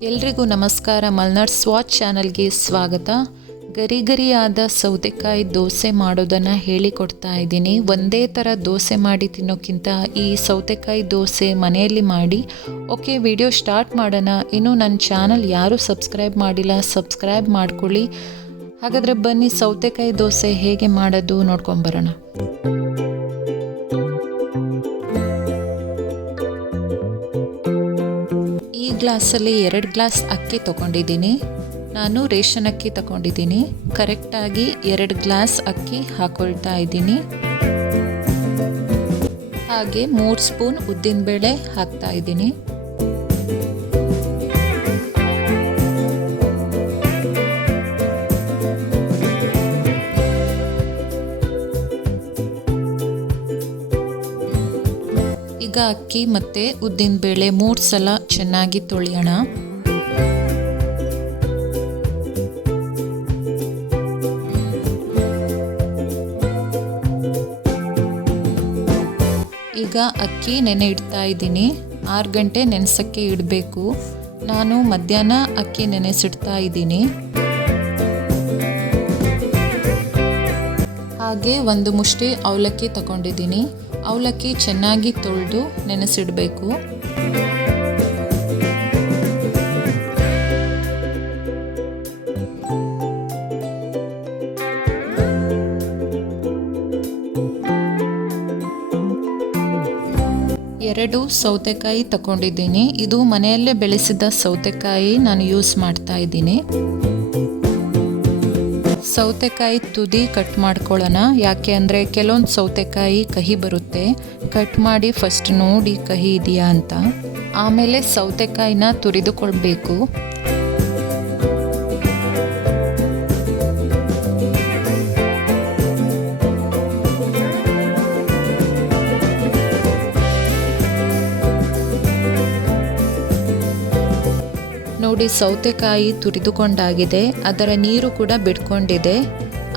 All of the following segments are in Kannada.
ಎಲ್ರಿಗೂ ನಮಸ್ಕಾರ. ಮಲ್ನಾಡ್ ಸ್ವಾಚ್ ಚಾನಲ್ಗೆ ಸ್ವಾಗತ. ಗರಿಗರಿಯಾದ ಸೌತೆಕಾಯಿ ದೋಸೆ ಮಾಡೋದನ್ನು ಹೇಳಿಕೊಡ್ತಾ ಇದ್ದೀನಿ. ಒಂದೇ ಥರ ದೋಸೆ ಮಾಡಿ ತಿನ್ನೋಕ್ಕಿಂತ ಈ ಸೌತೆಕಾಯಿ ದೋಸೆ ಮನೆಯಲ್ಲಿ ಮಾಡಿ. ಓಕೆ, ವಿಡಿಯೋ ಸ್ಟಾರ್ಟ್ ಮಾಡೋಣ. ಇನ್ನು ನನ್ನ ಚಾನಲ್ ಯಾರೂ ಸಬ್ಸ್ಕ್ರೈಬ್ ಮಾಡಿಲ್ಲ, ಸಬ್ಸ್ಕ್ರೈಬ್ ಮಾಡ್ಕೊಳ್ಳಿ. ಹಾಗಾದರೆ ಬನ್ನಿ ಸೌತೆಕಾಯಿ ದೋಸೆ ಹೇಗೆ ಮಾಡೋದು ನೋಡ್ಕೊಂಬರೋಣ. ಈ ಗ್ಲಾಸಲ್ಲಿ 2 ಗ್ಲಾಸ್ ಅಕ್ಕಿ ತೊಗೊಂಡಿದ್ದೀನಿ. ನಾನು ರೇಷನ್ ಅಕ್ಕಿ ತಗೊಂಡಿದ್ದೀನಿ. ಕರೆಕ್ಟಾಗಿ 2 ಗ್ಲಾಸ್ ಅಕ್ಕಿ ಹಾಕೊಳ್ತಾ ಇದ್ದೀನಿ. ಹಾಗೆ 3 ಸ್ಪೂನ್ ಉದ್ದಿನಬೇಳೆ ಹಾಕ್ತಾ ಇದ್ದೀನಿ. ಈಗ ಅಕ್ಕಿ ಮತ್ತು ಉದ್ದಿನಬೇಳೆ 3 ಸಲ ಚೆನ್ನಾಗಿ ತೊಳೆಯೋಣ. ಈಗ ಅಕ್ಕಿ ನೆನೆ ಇಡ್ತಾ ಇದ್ದೀನಿ. 6 ಗಂಟೆ ನೆನೆಸೋಕ್ಕೆ ಇಡಬೇಕು. ನಾನು ಮಧ್ಯಾಹ್ನ ಅಕ್ಕಿ ನೆನೆಸಿಡ್ತಾ ಇದ್ದೀನಿ. ಹಾಗೆ 1 ಮುಷ್ಟಿ ಅವಲಕ್ಕಿ ತಗೊಂಡಿದ್ದೀನಿ. ಅವಲಕ್ಕಿ ಚೆನ್ನಾಗಿ ತೊಳೆದು ನೆನೆಸಿಡಬೇಕು. ಎರಡು ಸೌತೆಕಾಯಿ ತಗೊಂಡಿದ್ದೀನಿ. ಇದು ಮನೆಯಲ್ಲೇ ಬೆಳೆಸಿದ ಸೌತೆಕಾಯಿ ನಾನು ಯೂಸ್ ಮಾಡ್ತಾ ಇದ್ದೀನಿ. ಸೌತೆಕಾಯಿ ತುದಿ ಕಟ್ ಮಾಡ್ಕೊಳ್ಳೋಣ. ಯಾಕೆ ಅಂದರೆ ಕೆಲವೊಂದು ಸೌತೆಕಾಯಿ ಕಹಿ ಬರುತ್ತೆ. ಕಟ್ ಮಾಡಿ ಫಸ್ಟ್ ನೋಡಿ ಕಹಿ ಇದೆಯಾ ಅಂತ. ಆಮೇಲೆ ಸೌತೆಕಾಯಿನ ತುರಿದುಕೊಳ್ಬೇಕು. ನೋಡಿ, ಸೌತೆಕಾಯಿ ತುರಿದುಕೊಂಡಾಗಿದೆ. ಅದರ ನೀರು ಕೂಡ ಬಿಟ್ಕೊಂಡಿದೆ.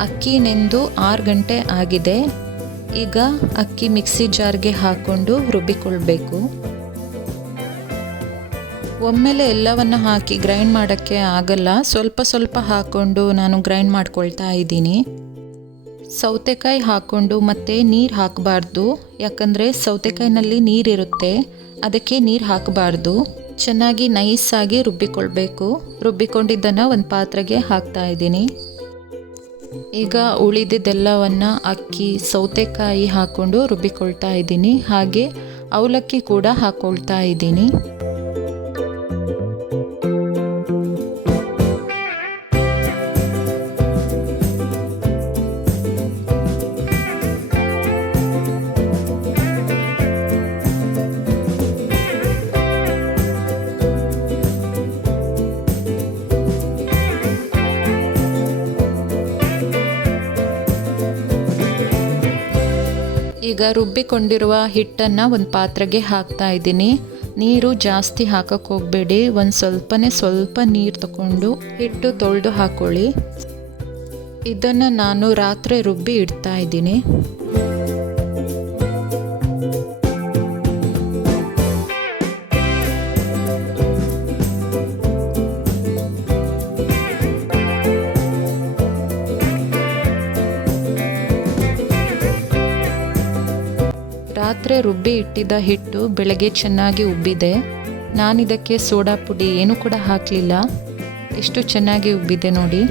ಅಕ್ಕಿ ನೆಂದು 6 ಗಂಟೆ ಆಗಿದೆ. ಈಗ ಅಕ್ಕಿ ಮಿಕ್ಸಿ ಜಾರ್ಗೆ ಹಾಕ್ಕೊಂಡು ರುಬ್ಬಿಕೊಳ್ಬೇಕು. ಒಮ್ಮೆಲೆ ಎಲ್ಲವನ್ನು ಹಾಕಿ ಗ್ರೈಂಡ್ ಮಾಡೋಕ್ಕೆ ಆಗಲ್ಲ. ಸ್ವಲ್ಪ ಸ್ವಲ್ಪ ಹಾಕ್ಕೊಂಡು ನಾನು ಗ್ರೈಂಡ್ ಮಾಡ್ಕೊಳ್ತಾ ಇದ್ದೀನಿ. ಸೌತೆಕಾಯಿ ಹಾಕ್ಕೊಂಡು ಮತ್ತೆ ನೀರು ಹಾಕಬಾರ್ದು. ಯಾಕಂದರೆ ಸೌತೆಕಾಯಿನಲ್ಲಿ ನೀರಿರುತ್ತೆ, ಅದಕ್ಕೆ ನೀರು ಹಾಕಬಾರ್ದು. ಚೆನ್ನಾಗಿ ನೈಸಾಗಿ ರುಬ್ಬಿಕೊಳ್ಬೇಕು. ರುಬ್ಬಿಕೊಂಡಿದ್ದನ್ನು ಒಂದು ಪಾತ್ರೆಗೆ ಹಾಕ್ತಾ ಇದ್ದೀನಿ. ಈಗ ಉಳಿದಿದ್ದೆಲ್ಲವನ್ನು ಅಕ್ಕಿ ಸೌತೆಕಾಯಿ ಹಾಕ್ಕೊಂಡು ರುಬ್ಬಿಕೊಳ್ತಾ ಇದ್ದೀನಿ. ಹಾಗೆ ಅವಲಕ್ಕಿ ಕೂಡ ಹಾಕ್ಕೊಳ್ತಾ ಇದ್ದೀನಿ. ಈಗ ರುಬ್ಬಿಕೊಂಡಿರುವ ಹಿಟ್ಟನ್ನು ಒಂದು ಪಾತ್ರೆಗೆ ಹಾಕ್ತಾ ಇದ್ದೀನಿ. ನೀರು ಜಾಸ್ತಿ ಹಾಕಕ್ಕೆ ಹೋಗಬೇಡಿ. ಸ್ವಲ್ಪ ನೀರು ತಗೊಂಡು ಹಿಟ್ಟು ತೊಳೆದು ಹಾಕ್ಕೊಳ್ಳಿ. ಇದನ್ನು ನಾನು ರಾತ್ರಿ ರುಬ್ಬಿ ಇಡ್ತಾ ಇದ್ದೀನಿ. ರಾತ್ರಿ ರುಬ್ಬಿ ಇಟ್ಟಿದ್ದ ಹಿಟ್ಟು ಬೆಳಗ್ಗೆ ಚೆನ್ನಾಗಿ ಉಬ್ಬಿದೆ. ನಾನಿದಕ್ಕೆ ಸೋಡಾ ಪುಡಿ ಏನೂ ಕೂಡ ಹಾಕಲಿಲ್ಲ. ಎಷ್ಟು ಚೆನ್ನಾಗಿ ಉಬ್ಬಿದೆ ನೋಡಿ.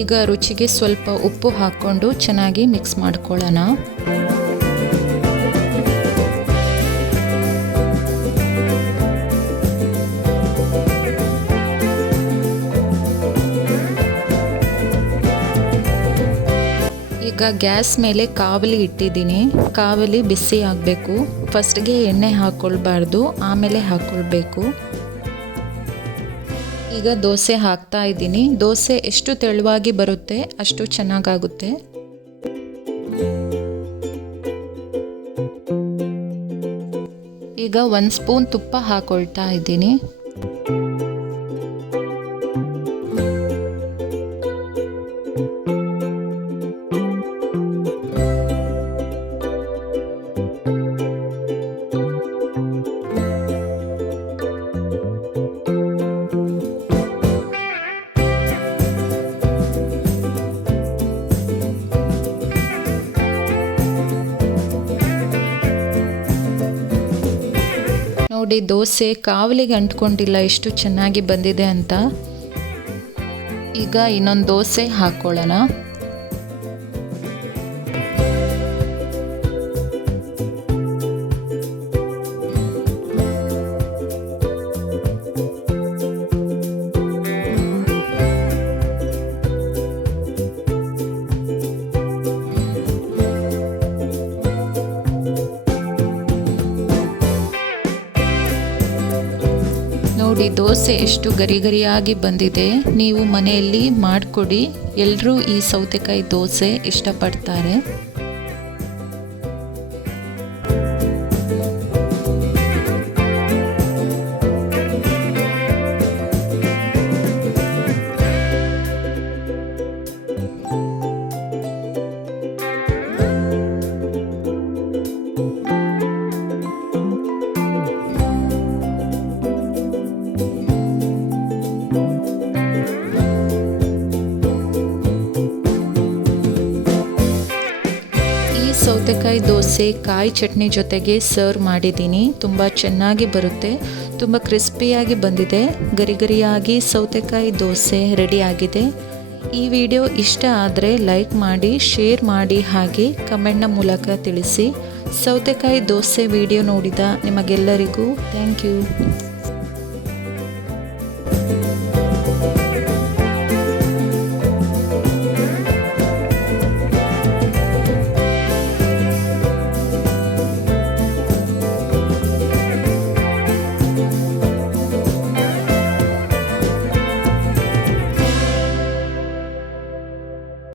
ಈಗ ರುಚಿಗೆ ಸ್ವಲ್ಪ ಉಪ್ಪು ಹಾಕ್ಕೊಂಡು ಚೆನ್ನಾಗಿ ಮಿಕ್ಸ್ ಮಾಡ್ಕೊಳ್ಳೋಣ. ಈಗ ಇವಾಗ ಗ್ಯಾಸ್ ಮೇಲೆ ಕಾವಲಿ ಇಟ್ಟಿದ್ದೀನಿ. ಕಾವಲಿ ಬಿಸಿ ಆಗಬೇಕು. ಫಸ್ಟ್ಗೆ ಎಣ್ಣೆ ಹಾಕ್ಕೊಳ್ಬಾರ್ದು, ಆಮೇಲೆ ಹಾಕ್ಕೊಳ್ಬೇಕು. ಈಗ ದೋಸೆ ಹಾಕ್ತಾ ಇದ್ದೀನಿ. ದೋಸೆ ಎಷ್ಟು ತೆಳುವಾಗಿ ಬರುತ್ತೆ ಅಷ್ಟು ಚೆನ್ನಾಗಾಗುತ್ತೆ. ಈಗ 1 ಸ್ಪೂನ್ ತುಪ್ಪ ಹಾಕೊಳ್ತಾ ಇದ್ದೀನಿ. ನೋಡಿ ದೋಸೆ ಕಾವಲಿಗೆ ಅಂಟ್ಕೊಂಡಿಲ್ಲ, ಎಷ್ಟು ಚೆನ್ನಾಗಿ ಬಂದಿದೆ ಅಂತ. ಈಗ ಇನ್ನೊಂದು ದೋಸೆ ಹಾಕ್ಕೊಳ್ಳೋಣ. ನೋಡಿ ದೋಸೆ ಎಷ್ಟು ಗರಿ ಗರಿಯಾಗಿ ಬಂದಿದೆ. ನೀವು ಮನೆಯಲ್ಲಿ ಮಾಡಿಕೊಡಿ, ಎಲ್ಲರೂ ಈ ಸೌತೆಕಾಯಿ ದೋಸೆ ಇಷ್ಟಪಡ್ತಾರೆ. ಸೌತೆಕಾಯಿ ದೋಸೆ ಕಾಯಿ ಚಟ್ನಿ ಜೊತೆಗೆ ಸರ್ವ್ ಮಾಡಿದ್ದೀನಿ. ತುಂಬ ಚೆನ್ನಾಗಿ ಬರುತ್ತೆ, ತುಂಬ ಕ್ರಿಸ್ಪಿಯಾಗಿ ಬಂದಿದೆ. ಗರಿ ಗರಿಯಾಗಿ ಸೌತೆಕಾಯಿ ದೋಸೆ ರೆಡಿ ಆಗಿದೆ. ಈ ವಿಡಿಯೋ ಇಷ್ಟ ಆದರೆ ಲೈಕ್ ಮಾಡಿ, ಶೇರ್ ಮಾಡಿ, ಹಾಗೆ ಕಮೆಂಟ್ನ ಮೂಲಕ ತಿಳಿಸಿ. ಸೌತೆಕಾಯಿ ದೋಸೆ ವಿಡಿಯೋ ನೋಡಿದ ನಿಮಗೆಲ್ಲರಿಗೂ ಥ್ಯಾಂಕ್ ಯು.